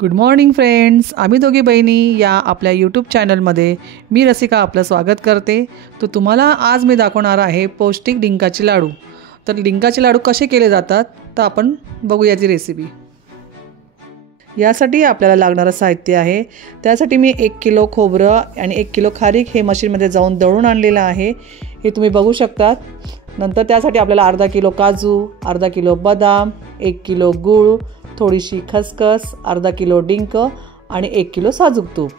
Good morning friends, आम्ही दोघी बहिणी या आपल्या यूट्यूब चॅनलमध्ये मी रसिका आपलं स्वागत करते। तो तुम्हाला आज मी दाखवणार आहे पौष्टिक डिंकाचे लाडू। तर डिंकाचे लाडू कसे केले जातात तर आपण बघूया ती रेसिपी। यासाठी आपल्याला लागणारे साहित्य आहे, त्यासाठी मी 1 किलो खोबरं आणि 1 किलो खारीक हे मशीनमध्ये जाऊन दळून आणलेलं आहे, हे तुम्ही बघू शकता। नंतर त्यासाठी आपल्याला अर्धा किलो काजू, अर्धा किलो बदाम, 1 किलो गूळ, थोडीशी खसखस, अर्धा किलो डिंक आणि 1 किलो साजूक तूप।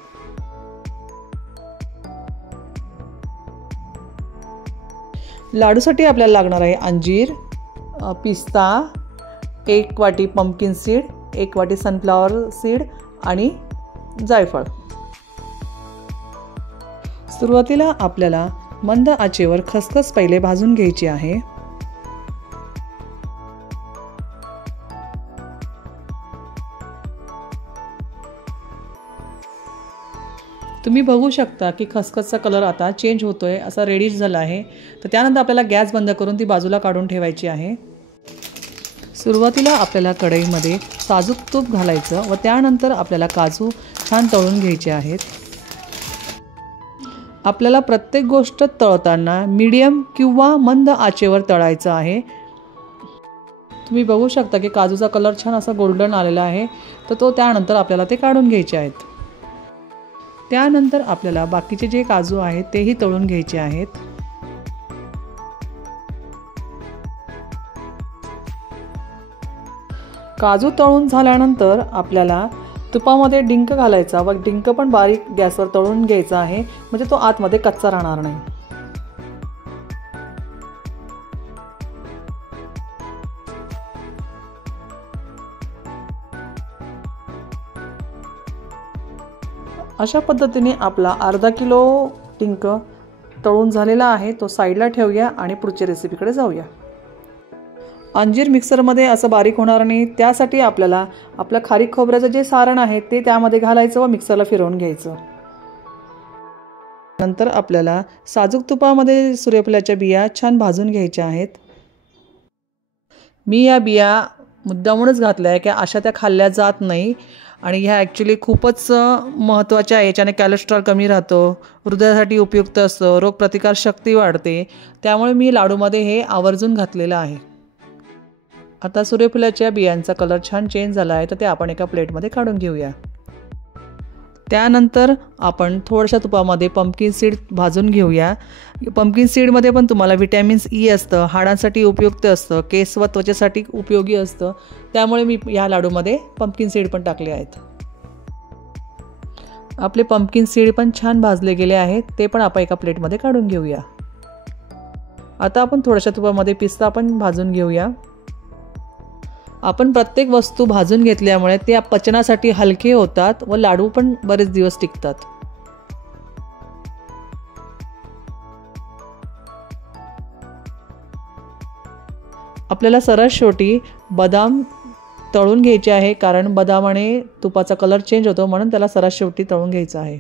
लाडूसाठी आपल्याला लागणार आहे अंजीर, पिस्ता, 1 वाटी पंपकिन सीड, 1 वाटी सनफ्लावर सीड आणि जायफळ। सुरुवातीला आपल्याला मंद आचेवर खसखस पहिले भाजून घ्यायची आहे। तुम्ही बघू शकता की खसखसचा कलर आता चेंज होतोय, असा रेडिश झाला आहे। तर त्यानंतर आपल्याला गॅस बंद करून ती बाजूला काढून ठेवायची आहे। सुरुवातीला आपल्याला कढईमध्ये साजूक तूप घालायचं व त्यानंतर आपल्याला काजू छान तळून घ्यायचे आहेत। आपल्याला प्रत्येक गोष्ट तळताना मीडियम किंवा मंद आचेवर तळायचं आहे। तुम्ही बघू शकता की काजूचा कलर छान असा गोल्डन आलेला आहे, तर तो त्यानंतर आपल्याला ते काढून घ्यायचे आहेत। त्यानंतर आपल्याला बाकीचे जे काजू आहेत तेही तळून घ्यायचे आहेत। काजू तळून झाल्यानंतर आपल्याला तुपामध्ये डिंक घालायचा व डिंक पण बारीक गॅसवर तळून घ्यायचा आहे, म्हणजे तो आतमध्ये कच्चा राहणार नाही। अशा पद्धतीने आपला अर्धा किलो डिंक तळून झालेला आहे, तो साईडला ठेवूया आणि पुढच्या रेसिपीकडे जाऊया। अंजीर मिक्सरमध्ये असं बारीक होणार नाही, त्यासाठी आपल्याला आपलं खारीक खोबऱ्याचं जे सारण आहे ते त्यामध्ये घालायचं व मिक्सरला फिरवून घ्यायचं। नंतर आपल्याला साजूक तुपामध्ये सूर्यफुलाच्या बिया छान भाजून घ्यायच्या आहेत। मी या बिया मुद्दामूनच घातल्या आहे की अशा त्या खाल्ल्या जात नाही आणि ह्या ॲक्च्युली खूपच महत्त्वाच्या आहे। याच्याने कॅलेस्ट्रॉल कमी राहतो, हृदयासाठी उपयुक्त असतं, रोगप्रतिकारशक्ती वाढते, त्यामुळे मी लाडूमध्ये हे आवर्जून घातलेलं आहे। आता सूर्यफुलाच्या बियांचा कलर छान चेंज झाला आहे, तर ते आपण एका प्लेटमध्ये काढून घेऊया। त्यानंतर आपण थोड्याशा तुपामध्ये पंपकिन सीड भाजून घेऊया। पंपकिन सीडमध्ये पण तुम्हाला व्हिटॅमिन्स ई असतं, हाडांसाठी उपयुक्त असतं, केस व त्वचेसाठी उपयोगी असतं, त्यामुळे मी या लाडूमध्ये पंपकिन सीड पण टाकले आहेत। आपले पंपकिन सीड पण छान भाजले गेले आहेत, ते पण आपण एका प्लेटमध्ये काढून घेऊया। आता आपण थोड्याशा तुपामध्ये पिस्ता पण भाजून घेऊया। आपण प्रत्येक वस्तू भाजून घेतल्यामुळे ते पचनासाठी हलके होतात व लाडू पण बरेच दिवस टिकतात। आपल्याला सर्वात शेवटी बदाम तळून घ्यायचे आहे, कारण बदामाने तुपाचा कलर चेंज होतो, म्हणून त्याला सर्वात शेवटी तळून घ्यायचं आहे।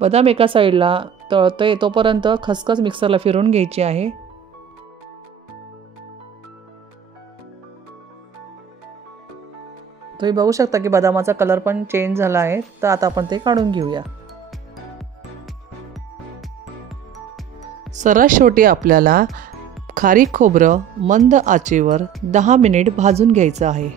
बदाम एका साईडला तळतोय तोपर्यंत खसखस मिक्सरला फिरवून घ्यायची आहे। तुम्ही बघू शकता की बदामाचा कलर पण चेंज झाला आहे, तर आता आपण ते काढून घेऊया। सर्वात शेवटी आपल्याला खारीक खोबरं मंद आचेवर 10 मिनिट भाजून घ्यायचं आहे।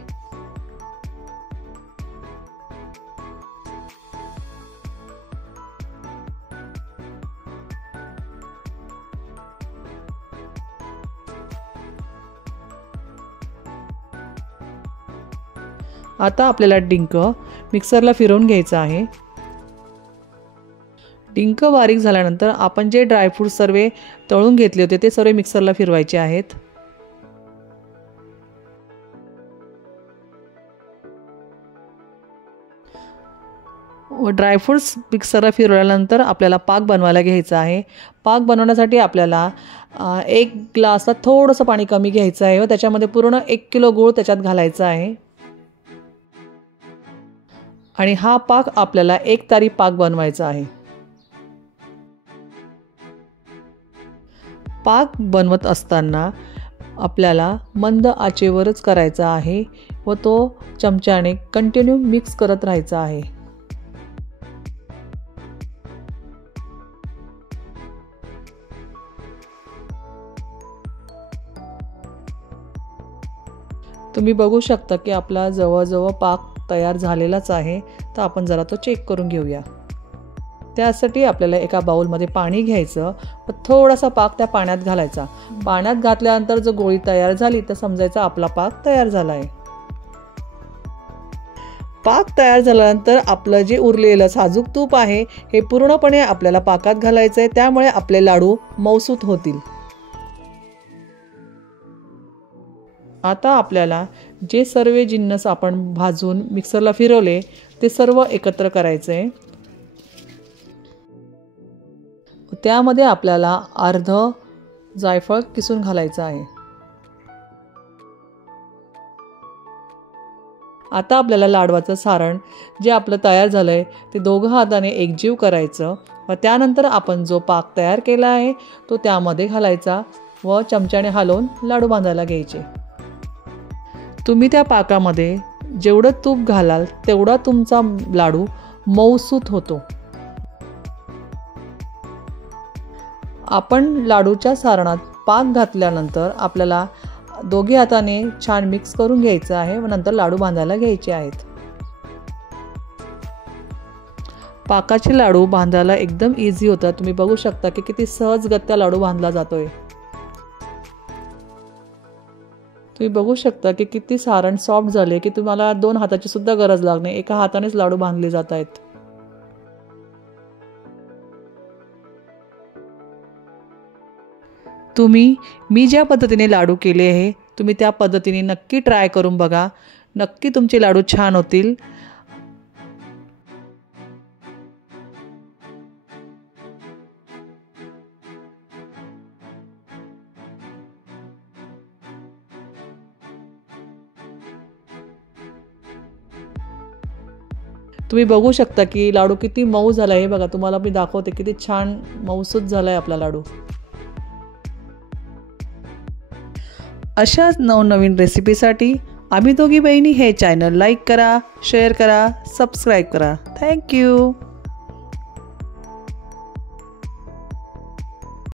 आता आपल्याला डिंक मिक्सरला फिरवून घ्यायचं आहे। डिंक बारीक झाल्यानंतर आपण जे ड्रायफ्रूट सर्व तळून घेतले होते ते सर्व मिक्सरला फिरवायचे आहेत। व ड्रायफ्रूट्स मिक्सरला फिरवल्यानंतर आपल्याला पाक बनवायला घ्यायचा आहे। पाक बनवण्यासाठी आपल्याला 1 ग्लासला थोडंसं पाणी कमी घ्यायचं आहे व त्याच्यामध्ये पूर्ण 1 किलो गूळ त्याच्यात घालायचा आहे। आणि हा पाक आपल्याला एकतारी पाक बनवायचा आहे। पाक बनवत असताना आपल्याला मंद आचेवरच करायचा आहे व तो चमच्याने कंटिन्यू मिक्स करत राहायचा आहे। तुम्ही बघू शकता की आपला जवळजवळ पाक तयार झालेलाच आहे। तर आपण जरा तो चेक करून घेऊया। त्यासाठी आपल्याला एका बाउलमध्ये पाणी घ्यायचं व थोडासा पाक त्या पाण्यात घालायचा। पाण्यात घातल्यानंतर जर गोळी तयार झाली तर समजायचं आपला पाक तयार झाला आहे। पाक तयार झाल्यानंतर आपलं जे उरलेलं साजूक तूप आहे हे पूर्णपणे आपल्याला पाकात घालायचं आहे, त्यामुळे आपले लाडू मऊसूत होतील। आता आपल्याला जे सर्व जिन्नस आपण भाजून मिक्सरला फिरवले ते सर्व एकत्र करायचे। त्यामध्ये आपल्याला अर्ध जायफळ किसून घालायचं आहे। आता आपल्याला लाडवाचं सारण जे आपलं तयार झालंय ते दोघं हाताने एकजीव करायचं व त्यानंतर आपण जो पाक तयार केला आहे तो त्यामध्ये घालायचा व चमच्याने हलवून लाडू बांधायला घ्यायचे। तुम्ही त्या पाकामध्ये जेवढं तूप घालाल तेवढा तुमचा लाडू मऊसूत होतो। आपण लाडूच्या सारणात पाक घातल्यानंतर आपल्याला दोघी हाताने छान मिक्स करून घ्यायचं आहे व नंतर लाडू बांधायला घ्यायचे आहेत। पाकाचे लाडू बांधायला एकदम इझी होतात। तुम्ही बघू शकता की किती सहजगत्या लाडू बांधला जातोय। तुम्ही बघू शकता की किती सारण सॉफ्ट झाले की तुम्हाला 2 हाताची सुद्धा गरज लागणे, एका हातानेच लाडू बांधले जात आहेत। मी ज्या पद्धतीने लाडू केले आहे तुम्ही त्या पद्धतीने नक्की ट्राय करून बघा, नक्की तुमचे लाडू छान होतील। तुम्ही बघू शकता की लाडू किती मऊ झाला आहे, बघा तुम्हाला मी दाखवते किती छान मऊसूत झाला आहे आपला लाडू। अशाच नवनवीन रेसिपीसाठी आम्ही दोघी बहिणी हे चॅनल लाईक करा, शेअर करा, सबस्क्राईब करा। थँक्यू।